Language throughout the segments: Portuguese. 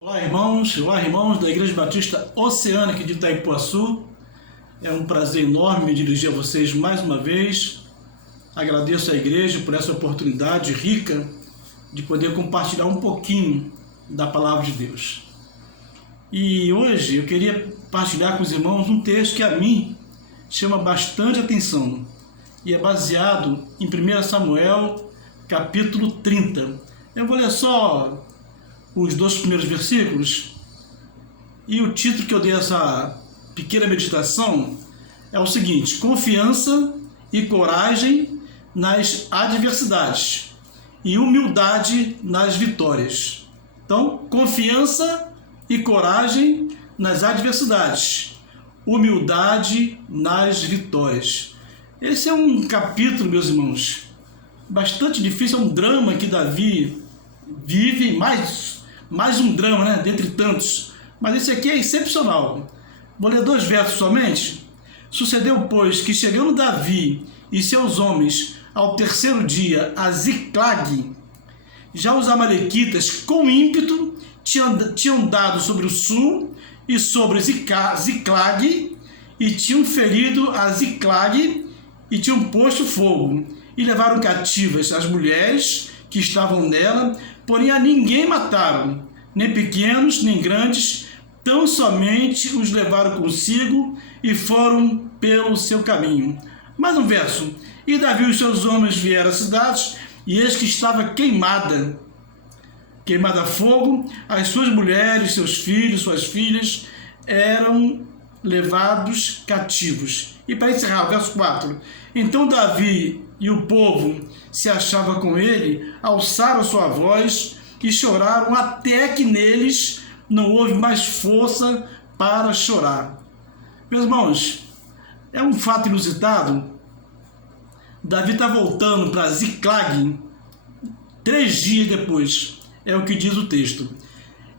Olá, irmãos da Igreja Batista Oceânica de Itaipuaçu. É um prazer enorme me dirigir a vocês mais uma vez. Agradeço à igreja por essa oportunidade rica de poder compartilhar um pouquinho da Palavra de Deus. E hoje eu queria partilhar com os irmãos um texto que a mim chama bastante atenção e é baseado em 1 Samuel, capítulo 30. Eu vou ler só os dois primeiros versículos, e o título que eu dei a essa pequena meditação é o seguinte: confiança e coragem nas adversidades e humildade nas vitórias. Então, confiança e coragem nas adversidades, humildade nas vitórias. Esse é um capítulo, meus irmãos, bastante difícil, é um drama que Davi vive, mais um drama, né, dentre tantos, mas esse aqui é excepcional. Vou ler 2 versos somente. Sucedeu, pois, que chegando Davi e seus homens ao 3º dia a Ziclag, já os amalequitas com ímpeto tinham dado sobre o sul e sobre Ziclag, e tinham ferido a Ziclag e tinham posto fogo, e levaram cativas as mulheres que estavam nela, porém a ninguém mataram, nem pequenos, nem grandes, tão somente os levaram consigo e foram pelo seu caminho. Mais um verso. E Davi e os seus homens vieram à cidade, e eis que estava queimada a fogo, as suas mulheres, seus filhos, suas filhas eram levados cativos. E para encerrar, o verso 4. Então Davi e o povo se achava com ele, alçaram sua voz e choraram até que neles não houve mais força para chorar. Meus irmãos, é um fato inusitado. Davi está voltando para Ziclag 3 dias depois, é o que diz o texto.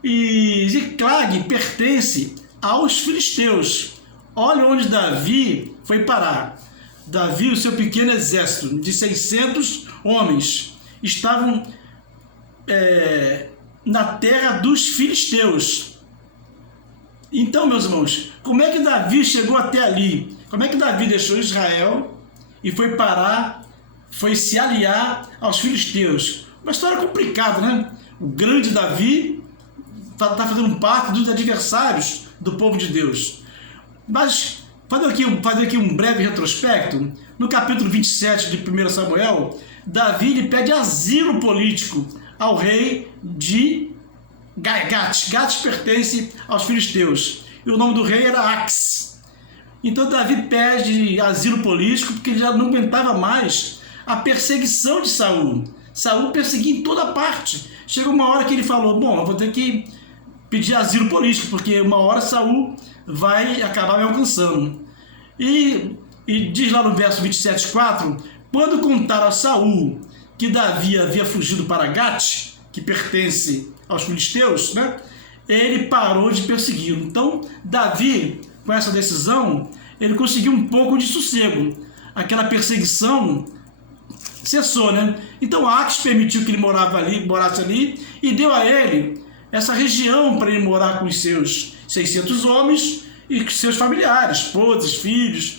E Ziclag pertence aos filisteus. Olha onde Davi foi parar. Davi e o seu pequeno exército de 600 homens estavam na terra dos filisteus. Então, meus irmãos, como é que Davi chegou até ali? Como é que Davi deixou Israel e foi se aliar aos filisteus? Uma história complicada, né? O grande Davi está fazendo parte dos adversários do povo de Deus. Mas fazer aqui um breve retrospecto. No capítulo 27 de 1 Samuel, Davi lhe pede asilo político ao rei de Gate. Gate pertence aos filisteus, e o nome do rei era Ax. Então Davi pede asilo político porque ele já não aguentava mais a perseguição de Saul. Saul perseguia em toda parte. Chegou uma hora que ele falou: bom, eu vou ter que pedir asilo político, porque uma hora Saul vai acabar me alcançando. E diz lá no verso 27:4, quando contaram a Saul que Davi havia fugido para Gate, que pertence aos filisteus, né, ele parou de persegui-lo. Então Davi, com essa decisão, ele conseguiu um pouco de sossego. Aquela perseguição cessou, né? Então Ax permitiu que ele morasse ali e deu a ele essa região para ele morar com os seus 600 homens e com seus familiares, esposas, filhos,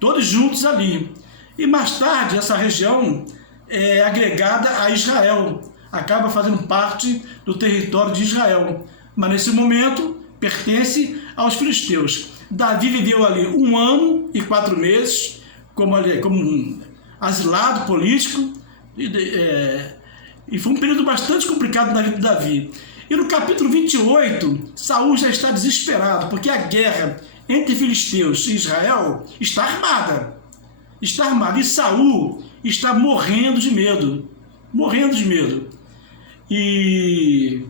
todos juntos ali. E mais tarde essa região é agregada a Israel, acaba fazendo parte do território de Israel, mas nesse momento pertence aos filisteus. Davi viveu ali 1 ano e 4 meses como um asilado político, e foi um período bastante complicado na vida de Davi. E no capítulo 28, Saul já está desesperado, porque a guerra entre filisteus e Israel está armada. Está armada. E Saul está morrendo de medo. E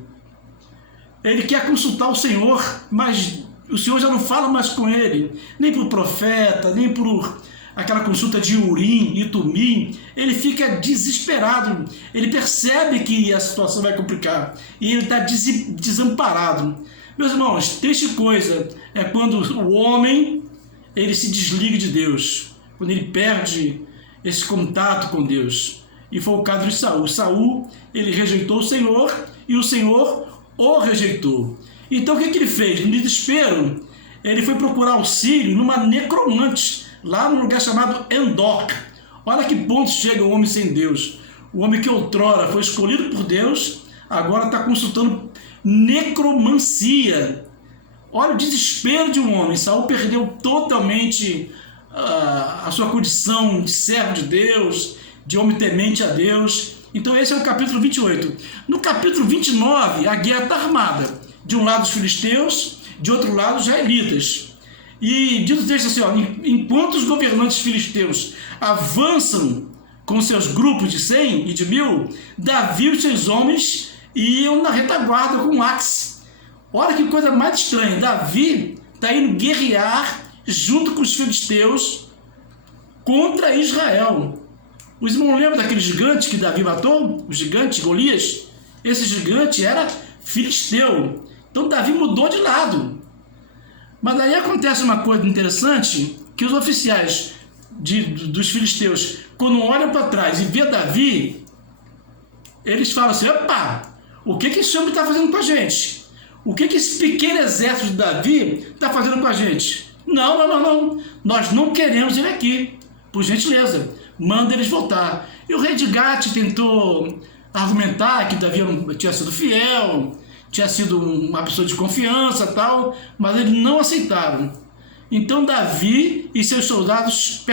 ele quer consultar o Senhor, mas o Senhor já não fala mais com ele, nem por profeta, nem por aquela consulta de Urim e Tumim. Ele fica desesperado, ele percebe que a situação vai complicar e ele está desamparado. Meus irmãos, triste coisa é quando o homem ele se desliga de Deus, quando ele perde esse contato com Deus. E foi o caso de Saul. Saul, ele rejeitou o Senhor, e o Senhor o rejeitou. Então o que ele fez? No desespero, ele foi procurar auxílio numa necromante, lá num lugar chamado Endor. Olha que ponto chega o homem sem Deus. O homem que outrora foi escolhido por Deus, agora está consultando necromancia. Olha o desespero de um homem. Saul perdeu totalmente a sua condição de servo de Deus, de homem temente a Deus. Então esse é o capítulo 28. No capítulo 29, a guerra está armada. De um lado os filisteus, de outro lado os israelitas. E diz o texto assim, ó, enquanto os governantes filisteus avançam com seus grupos de 100 e de 1000, Davi e os seus homens iam na retaguarda com um axe. Olha que coisa mais estranha. Davi está indo guerrear junto com os filisteus contra Israel. Os irmãos lembram daquele gigante que Davi matou? O gigante Golias? Esse gigante era filisteu. Então Davi mudou de lado. Mas aí acontece uma coisa interessante, que os oficiais dos filisteus, quando olham para trás e vê Davi, eles falam assim, opa, o que esse homem está fazendo com a gente? O que esse pequeno exército de Davi está fazendo com a gente? Não, nós não queremos ele aqui, por gentileza, manda eles voltar. E o rei de Gate tentou argumentar que Davi tinha sido fiel, tinha sido uma pessoa de confiança e tal, mas eles não aceitaram. Então Davi e seus soldados,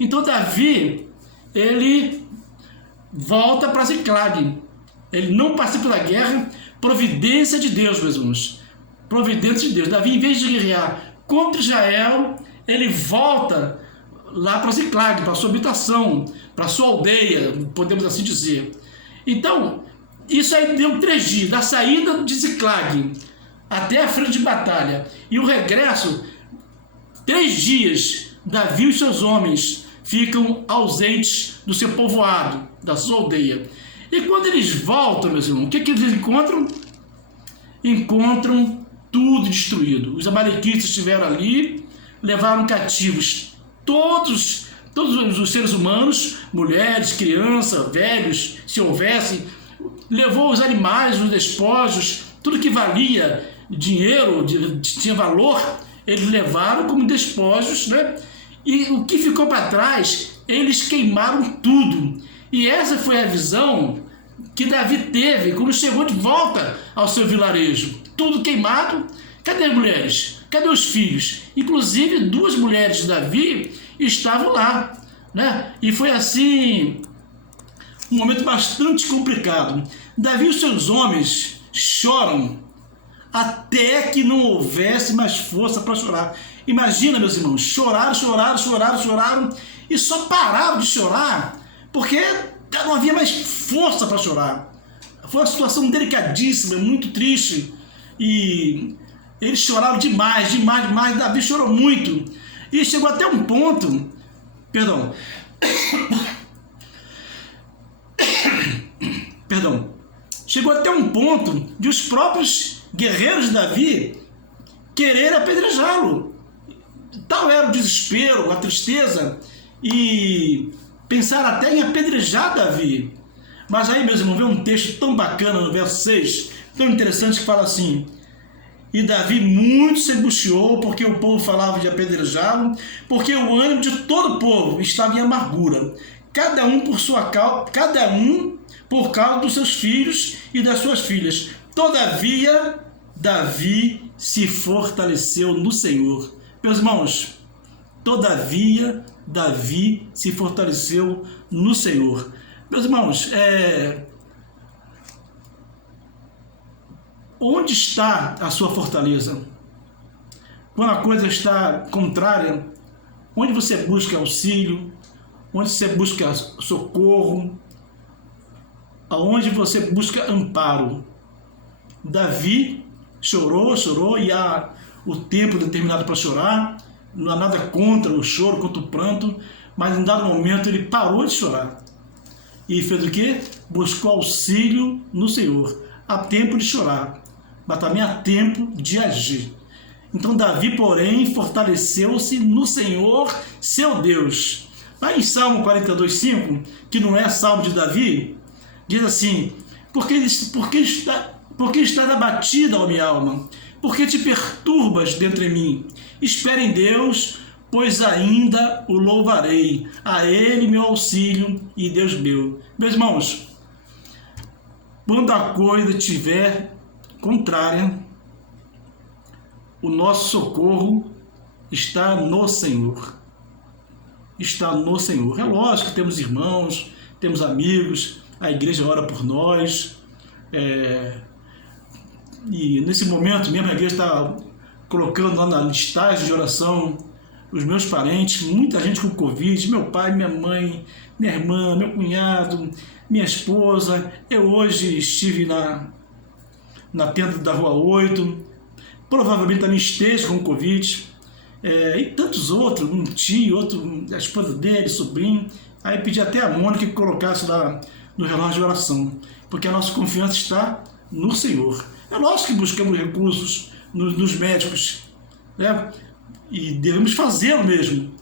então Davi, ele volta para Ziclag. Ele não participa da guerra, providência de Deus, meus irmãos. Providência de Deus. Davi, em vez de guerrear contra Israel, ele volta lá para Ziclag, para sua habitação, para sua aldeia, podemos assim dizer. Então, isso aí deu 3 dias, da saída de Ziclag até a frente de batalha. E o regresso, 3 dias, Davi e seus homens ficam ausentes do seu povoado, da sua aldeia. E quando eles voltam, meus irmãos, o que eles encontram? Encontram tudo destruído. Os amalequitas estiveram ali, levaram cativos todos os seres humanos, mulheres, crianças, velhos, se houvesse, levou os animais, os despojos, tudo que valia dinheiro, tinha valor, eles levaram como despojos, né? E o que ficou para trás, eles queimaram tudo. E essa foi a visão que Davi teve quando chegou de volta ao seu vilarejo. Tudo queimado. Cadê as mulheres? Cadê os filhos? Inclusive, 2 mulheres de Davi estavam lá, né? E foi assim um momento bastante complicado. Davi e os seus homens choram até que não houvesse mais força para chorar. Imagina, meus irmãos, choraram e só pararam de chorar porque não havia mais força para chorar. Foi uma situação delicadíssima, muito triste, e eles choraram demais. Davi chorou muito e chegou até um ponto, chegou até um ponto de os próprios guerreiros de Davi querer apedrejá-lo. Tal era o desespero, a tristeza, e pensar até em apedrejar Davi. Mas aí, meus irmãos, vê um texto tão bacana no verso 6, tão interessante, que fala assim: e Davi muito se angustiou, porque o povo falava de apedrejá-lo, porque o ânimo de todo o povo estava em amargura, cada um por causa dos seus filhos e das suas filhas. Todavia, Davi se fortaleceu no Senhor. Meus irmãos, todavia, Davi se fortaleceu no Senhor. Meus irmãos, onde está a sua fortaleza? Quando a coisa está contrária, onde você busca auxílio, onde você busca socorro, aonde você busca amparo? Davi chorou, e há o tempo determinado para chorar, não há nada contra o choro, contra o pranto, mas em dado momento ele parou de chorar e fez o quê? Buscou auxílio no Senhor. Há tempo de chorar, mas também há tempo de agir. Então Davi, porém, fortaleceu-se no Senhor, seu Deus. Lá em Salmo 42:5, que não é Salmo de Davi, diz assim: porque Por que estás abatida, ó minha alma? Por que te perturbas dentro de mim? Espere em Deus, pois ainda o louvarei. A Ele meu auxílio e Deus meu. Meus irmãos, quando a coisa estiver contrária, o nosso socorro está no Senhor. Está no Senhor. É lógico que temos irmãos, temos amigos, a igreja ora por nós. E nesse momento mesmo a igreja está colocando lá na listagem de oração os meus parentes, muita gente com Covid, meu pai, minha mãe, minha irmã, meu cunhado, minha esposa. Eu hoje estive na tenda da Rua 8, provavelmente também esteja com Covid, e tantos outros, um tio, outro, a esposa dele, sobrinho. Aí pedi até a Mônica que colocasse lá no relógio de oração, porque a nossa confiança está no Senhor. É lógico que buscamos recursos nos médicos, né? E devemos fazê-lo mesmo,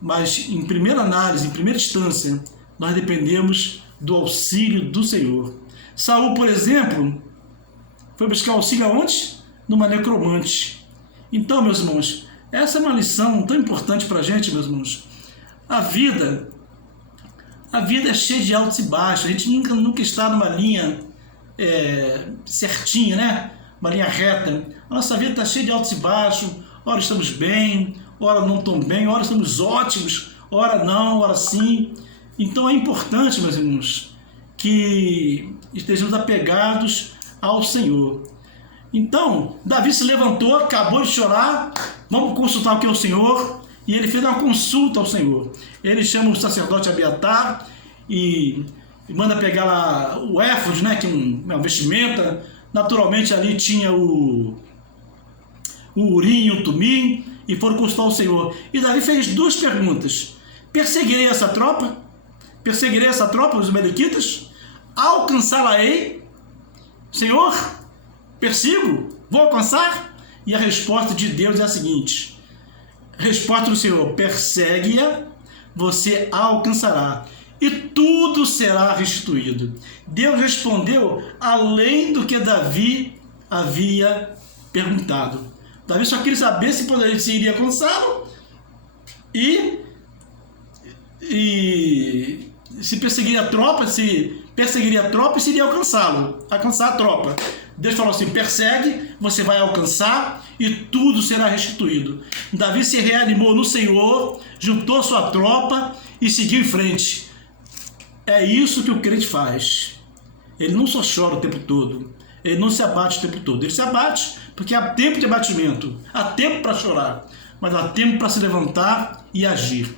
mas em primeira análise, em primeira instância, nós dependemos do auxílio do Senhor. Saul, por exemplo, foi buscar auxílio aonde? Numa necromante. Então, meus irmãos, essa é uma lição tão importante para a gente, meus irmãos. A vida é cheia de altos e baixos, a gente nunca está numa linha certinha, né? Uma linha reta. A nossa vida está cheia de altos e baixos, ora estamos bem, ora não tão bem, ora estamos ótimos, ora não, ora sim. Então é importante, meus irmãos, que estejamos apegados ao Senhor. Então, Davi se levantou, acabou de chorar, vamos consultar o que é o Senhor, e ele fez uma consulta ao Senhor. Ele chama o sacerdote Abiatar e manda pegar lá o éfode, né, que é uma vestimenta. Naturalmente ali tinha o urim e o tumim, e foram consultar o Senhor. E Davi fez duas perguntas: perseguirei essa tropa? Perseguirei essa tropa, os amalequitas? Alcançá-la-ei? Senhor, persigo? Vou alcançar? E a resposta de Deus é a seguinte: resposta do Senhor: persegue-a, você a alcançará, e tudo será restituído. Deus respondeu além do que Davi havia perguntado. Davi só queria saber se iria alcançá-lo e se perseguiria a tropa, se iria alcançá-lo, alcançar a tropa. Deus falou assim: persegue, você vai alcançar e tudo será restituído. Davi se reanimou no Senhor, juntou sua tropa e seguiu em frente. É isso que o crente faz. Ele não só chora o tempo todo, ele não se abate o tempo todo. Ele se abate porque há tempo de abatimento, há tempo para chorar, mas há tempo para se levantar e agir.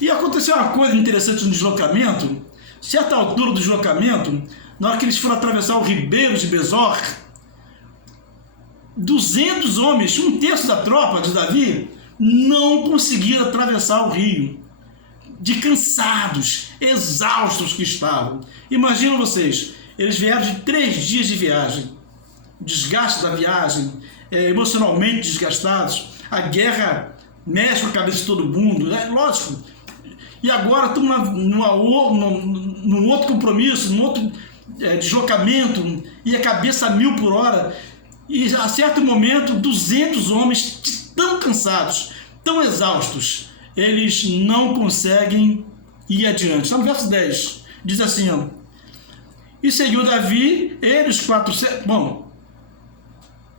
E aconteceu uma coisa interessante no deslocamento. Certa altura do deslocamento, na hora que eles foram atravessar o ribeiro de Besor, 200 homens, um terço da tropa de Davi, não conseguiram atravessar o rio, de cansados, exaustos que estavam. Imaginam vocês, eles vieram de 3 dias de viagem, desgaste da viagem, emocionalmente desgastados, a guerra mexe com a cabeça de todo mundo, né? Lógico. E agora estão num outro compromisso, num outro deslocamento, e a cabeça a 1000 por hora. E a certo momento, 200 homens tão cansados, tão exaustos, eles não conseguem ir adiante. Está no verso 10, diz assim, ó: e seguiu Davi, eles 400...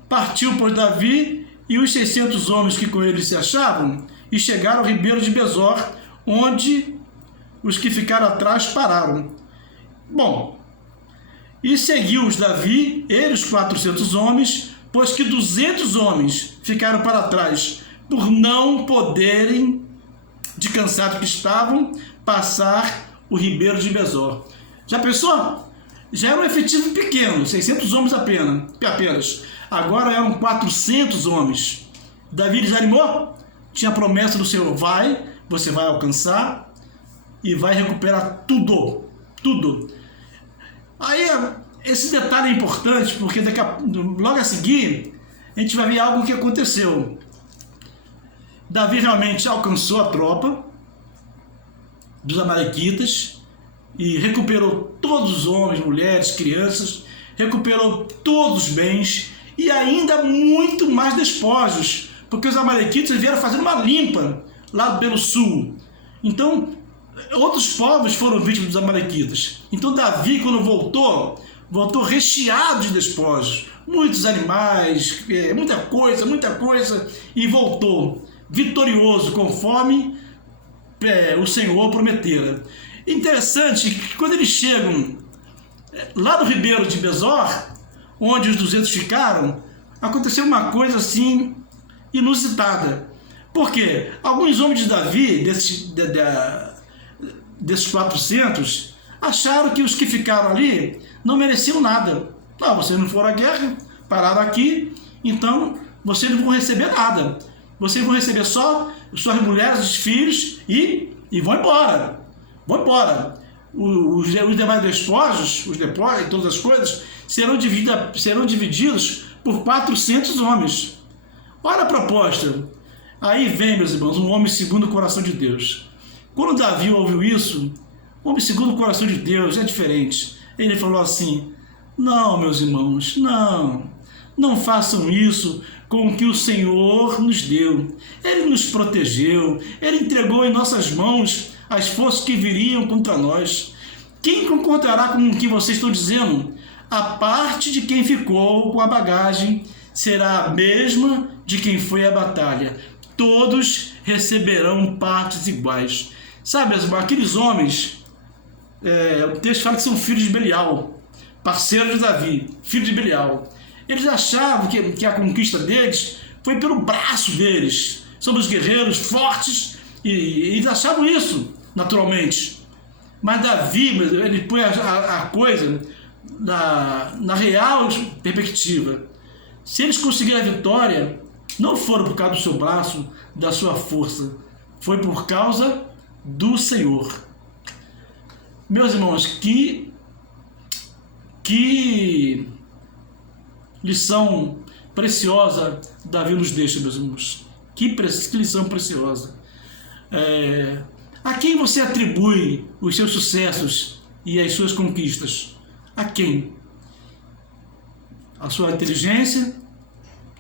partiu, pois, Davi e os 600 homens que com ele se achavam, e chegaram ao ribeiro de Besor, onde os que ficaram atrás pararam. E seguiu-os Davi, eles 400 homens, pois que 200 homens ficaram para trás, por não poderem, de cansado que estavam, passar o ribeiro de Besor. Já pensou? Já era um efetivo pequeno, 600 homens apenas. Agora eram 400 homens. Davi desanimou? Tinha a promessa do Senhor: você vai alcançar e vai recuperar tudo. Aí esse detalhe é importante, porque logo a seguir a gente vai ver algo que aconteceu. Davi realmente alcançou a tropa dos amalequitas e recuperou todos os homens, mulheres, crianças, recuperou todos os bens e ainda muito mais despojos, porque os amalequitas vieram fazendo uma limpa lá pelo sul. Então, outros povos foram vítimas dos amalequitas. Então, Davi, quando voltou recheado de despojos, muitos animais, muita coisa, e voltou vitorioso, conforme o Senhor prometera. Interessante que quando eles chegam lá no ribeiro de Besor, onde os 200 ficaram, aconteceu uma coisa assim inusitada. Por quê? Alguns homens de Davi, desses 400, acharam que os que ficaram ali não mereciam nada. Ah, vocês não foram à guerra, pararam aqui, então vocês não vão receber nada. Vocês vão receber só suas mulheres, os filhos e vão embora. Vão embora. Os demais despojos, os depósitos e todas as coisas, serão divididos por 400 homens. Olha a proposta. Aí vem, meus irmãos, um homem segundo o coração de Deus. Quando Davi ouviu isso, um homem segundo o coração de Deus é diferente. Ele falou assim: não, meus irmãos, não façam isso com o que o Senhor nos deu. Ele nos protegeu, Ele entregou em nossas mãos as forças que viriam contra nós. Quem concordará com o que vocês estão dizendo? A parte de quem ficou com a bagagem será a mesma de quem foi à batalha. Todos receberão partes iguais. Sabe, aqueles homens, o texto fala que são filhos de Belial, parceiros de Davi, filhos de Belial. Eles achavam que a conquista deles foi pelo braço deles. São os guerreiros fortes e eles achavam isso, naturalmente. Mas Davi, ele põe a coisa na real perspectiva. Se eles conseguiram a vitória, não foram por causa do seu braço, da sua força. Foi por causa do Senhor. Meus irmãos, que lição preciosa Davi nos deixa, meus irmãos. Que lição preciosa. A quem você atribui os seus sucessos e as suas conquistas? A quem? A sua inteligência?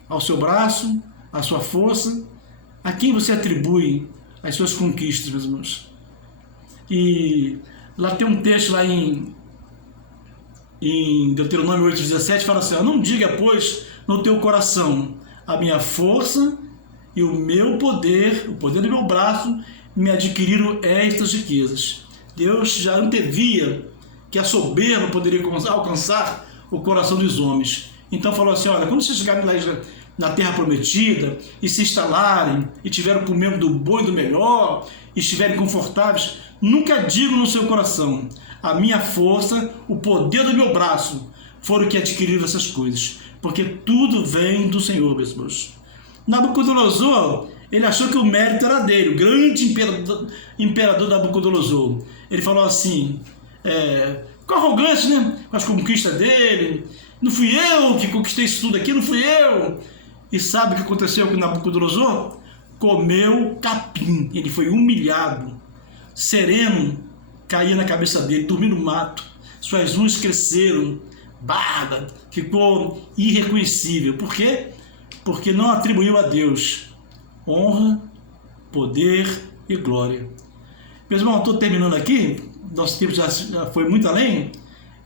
Ao seu braço? A sua força? A quem você atribui as suas conquistas, meus irmãos? E lá tem um texto lá em Deuteronômio 8,17, fala assim: não diga, pois, no teu coração, a minha força e o meu poder, o poder do meu braço, me adquiriram estas riquezas. Deus já antevia que a soberba poderia alcançar o coração dos homens. Então falou assim: olha, quando vocês chegarem lá na terra prometida e se instalarem e tiveram comendo do bom e do melhor e estiverem confortáveis, nunca digam no seu coração: a minha força, o poder do meu braço foram que adquiriram essas coisas, porque tudo vem do Senhor, meus irmãos. Nabucodonosor, ele achou que o mérito era dele, o grande imperador Nabucodonosor. Ele falou assim, com arrogância, né? Com as conquistas dele: não fui eu que conquistei isso tudo aqui, não fui eu. E sabe o que aconteceu com Nabucodonosor? Comeu capim, ele foi humilhado. Sereno caía na cabeça dele, dormiu no mato, suas unhas cresceram, barba ficou irreconhecível. Por quê? Porque não atribuiu a Deus honra, poder e glória. Meus irmãos, estou terminando aqui, nosso tempo já foi muito além.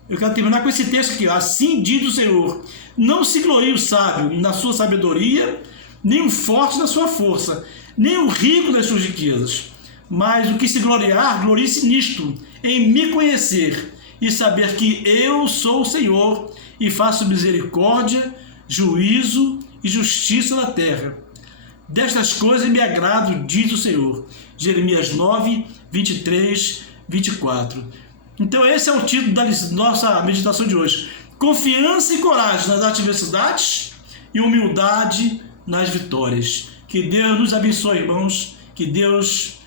Eu quero terminar com esse texto aqui: assim diz o Senhor: não se glorie o sábio na sua sabedoria, nem o forte na sua força, nem o rico nas suas riquezas. Mas o que se gloriar, glorie-se nisto, em me conhecer e saber que eu sou o Senhor e faço misericórdia, juízo e justiça na terra. Destas coisas me agrado, diz o Senhor. Jeremias 9, 23, 24. Então esse é o título da nossa meditação de hoje: confiança e coragem nas adversidades e humildade nas vitórias. Que Deus nos abençoe, irmãos. Que Deus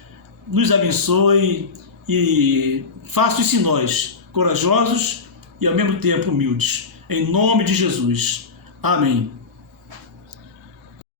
nos abençoe e faça isso em nós, corajosos e ao mesmo tempo humildes. Em nome de Jesus. Amém.